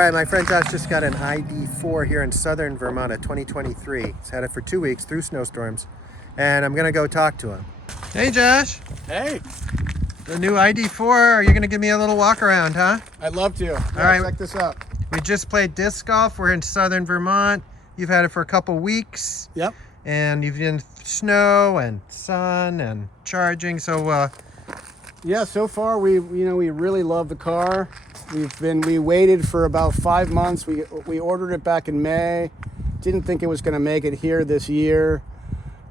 right, my friend Josh just got an ID.4 here in southern Vermont, a 2023. He's had it for 2 weeks through snowstorms, and I'm gonna go talk to him. Hey Josh. Hey. The new ID.4, are you gonna give me a little walk around, huh? I'd love to. Yeah, all right, check this out. We just played disc golf. We're in southern Vermont. You've had it for a couple weeks. Yep. And you've been snow and sun and charging, so yeah, so far we really love the car. We waited for about 5 months. We ordered it back in May. Didn't think it was going to make it here this year.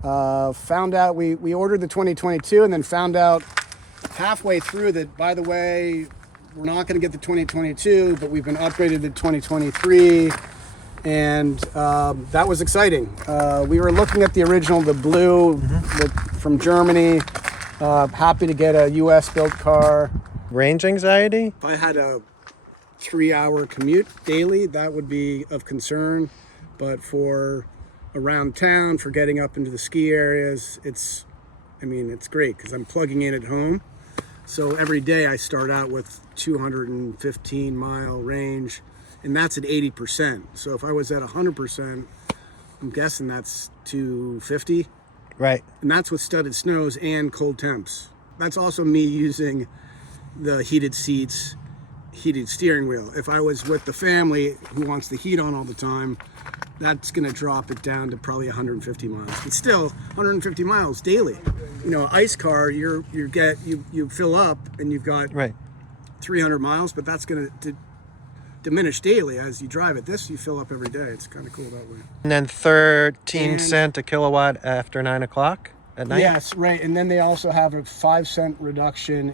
Found out we ordered the 2022 and then found out halfway through that, by the way, we're not going to get the 2022, but we've been upgraded to 2023. And that was exciting. We were looking at the original, the blue from Germany. Happy to get a US built car. range anxiety? If I had a 3-hour commute daily, that would be of concern. But for around town, for getting up into the ski areas, it's great because I'm plugging in at home. So every day I start out with 215 mile range, and that's at 80%. So if I was at 100%, I'm guessing that's 250. Right. And that's with studded snows and cold temps. That's also me using the heated seats, heated steering wheel. If I was with the family who wants the heat on all the time, that's gonna drop it down to probably 150 miles. But still, 150 miles daily. You know, ice car, you fill up and you've got 300 miles, but that's gonna diminish daily as you drive it. This you fill up every day. It's kind of cool that way. And then 13 cents a kilowatt after 9 o'clock at night? Yes, right. And then they also have a 5-cent reduction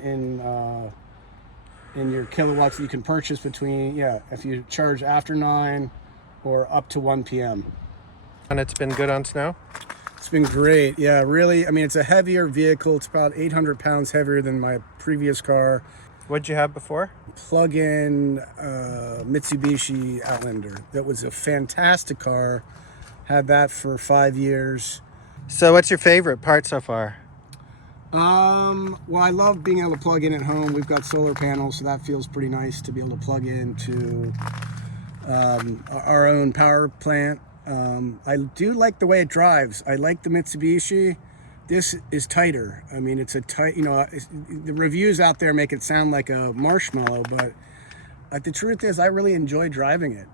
in your kilowatts that you can purchase between, if you charge after 9 or up to 1 p.m. And it's been good on snow? It's been great. Yeah, really. I mean, it's a heavier vehicle. It's about 800 pounds heavier than my previous car. What'd you have before? Plug-in Mitsubishi Outlander. That was a fantastic car. Had that for 5 years. So what's your favorite part so far? Well, I love being able to plug in at home. We've got solar panels, so that feels pretty nice to be able to plug into our own power plant. I do like the way it drives. I like the Mitsubishi. This is tighter. I mean, it's a tight, the reviews out there make it sound like a marshmallow, but the truth is I really enjoy driving it.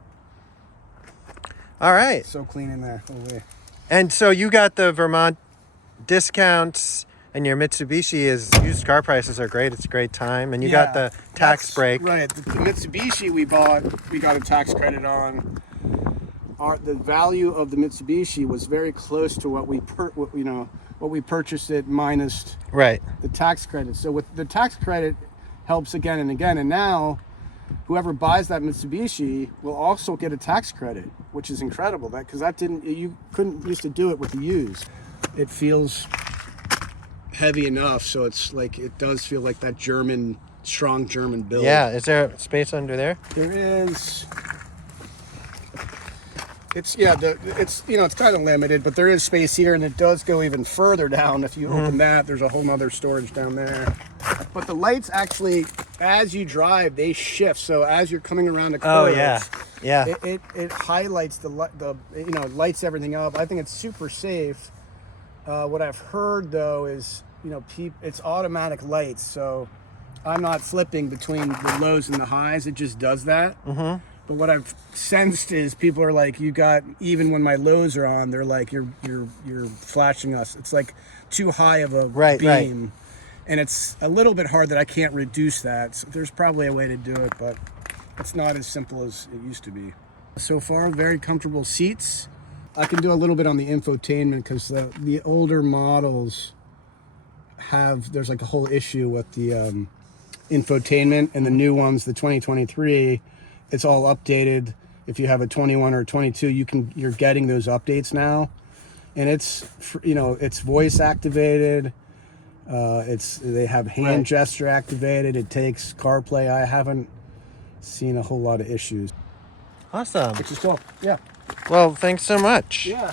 All right. So clean in there. Oh, wait. And so you got the Vermont discounts, and your Mitsubishi used car prices are great. It's a great time. And you got the tax break. Right. The Mitsubishi we got a tax credit on. The value of the Mitsubishi was very close to what we purchased it minus the tax credit. So with the tax credit helps again and again. And now whoever buys that Mitsubishi will also get a tax credit, which is incredible. Because you couldn't used to do it with the used. It feels heavy enough, so it's like it does feel like that strong German build. Yeah, is there space under there? There is. It's kind of limited, but there is space here, and it does go even further down. If you open that, there's a whole nother storage down there. But the lights actually, as you drive, they shift. So as you're coming around a curve, it highlights lights everything up. I think it's super safe. What I've heard though is, it's automatic lights, so I'm not flipping between the lows and the highs. It just does that. But what I've sensed is people are like, even when my lows are on, they're like, you're flashing us. It's like too high of a beam. And it's a little bit hard that I can't reduce that. So there's probably a way to do it, but it's not as simple as it used to be. So far, very comfortable seats. I can do a little bit on the infotainment because the older models there's like a whole issue with the infotainment, and the new ones, the 2023, it's all updated. If you have a 21 or 22, you're getting those updates now, and it's voice activated. They have hand gesture activated. It takes CarPlay. I haven't seen a whole lot of issues. Awesome. Which is cool. Yeah. Well, thanks so much. Yeah.